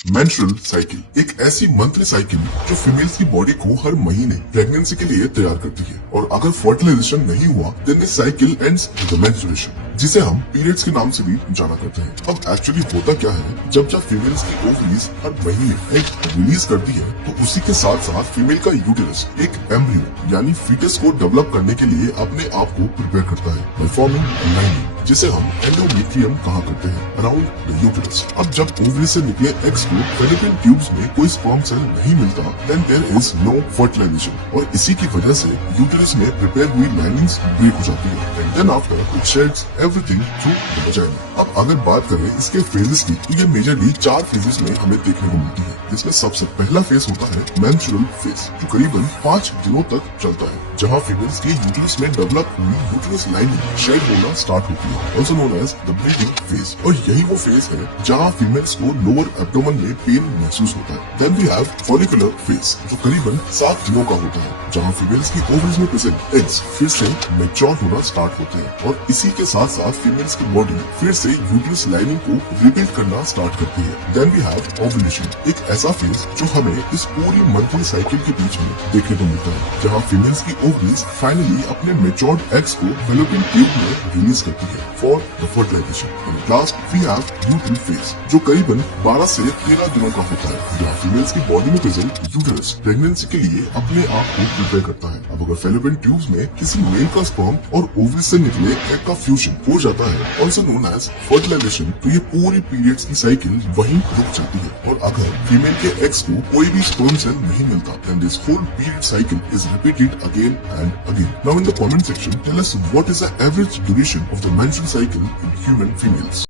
Menstrual cycle एक ऐसी monthly cycle जो फीमेल्स की बॉडी को हर महीने प्रेगनेंसी के लिए तैयार करती है और अगर फर्टिलाइजेशन नहीं हुआ then this cycle ends with the menstruation जिसे हम पीरियड्स के नाम से भी जाना करते हैं। अब एक्चुअली होता क्या है, जब फीमेल्स की ओवरीज हर महीने एक रिलीज करती है तो उसी के साथ साथ फीमेल का यूटेरस एक एम्ब्रियो यानी फीटस को डेवलप करने के लिए अपने आप को प्रिपेयर करता है बाय फॉर्मिंग अ लाइनिंग जिसे हम एंडोमेट्रियम कहा करते हैं अराउंड द यूटेरस। अब जब ओवरी से निकले एग्स को फेलोपियन ट्यूब्स में कोई स्पर्म सेल नहीं मिलता then there is no fertilisation और इसी की वजह से यूटेरस में प्रिपेयर हुई लाइनिंग्स ब्रेक हो जाती है and then after it sheds everything through the vagina. अब अगर बात करें इसके फेजेस की तो ये मेजरली 4 फेजेस में हमें देखने को मिलती है, जिसमें सबसे पहला फेज होता है मेंस्ट्रुअल फेज जो करीबन 5 दिनों तक चलता है, जहां फीमेल्स की यूटेरस में डेवलप हुई यूटेरस लाइनिंग शेड होना स्टार्ट होती है, also known as the bleeding phase. और यही वो फेज है जहां फीमेल्स को लोअर एब्डोमेन में पेन महसूस होता है। Then we have follicular phase जो करीबन 7 दिनों का होता है, जहां फीमेल्स की ओवरीज में प्रेजेंट एग्स फिर से मैच्योर होना स्टार्ट होते हैं और इसी के साथ साथ फीमेल्स की बॉडी फिर से यूटेरस लाइनिंग को रिबिल्ड करना स्टार्ट करती है। देन वी हैव ओव्यूलेशन, एक ऐसा फेज जो हमें इस पूरी मंथली साइकिल के बीच में देखने को मिलता है, जहां फीमेल्स की ओवरीज फाइनली अपने मैच्योर्ड एग्स को फैलोपियन ट्यूब में रिलीज करती है for the fertilisation. And last we have luteal phase जो करीबन 12 से 13 दिनों का होता है, जहां फीमेल्स की बॉडी में प्रेजेंट यूटेरस प्रेगनेंसी के लिए अपने आप को प्रिपेयर करता है। अब अगर फैलोपियन ट्यूब्स में किसी मेल का स्पर्म और ओवरी से निकले एग का फ्यूजन हो जाता है, ऑल्सो नोन एज फर्टिलाइजेशन, तो ये पूरी पीरियड्स की साइकिल वहीं रुक जाती है और अगर फीमेल के एग्स को कोई भी स्पर्म सेल नहीं मिलता then this full period cycle is repeated again and again. Now in the comment section tell us what is the average duration of the menstrual cycle in human females.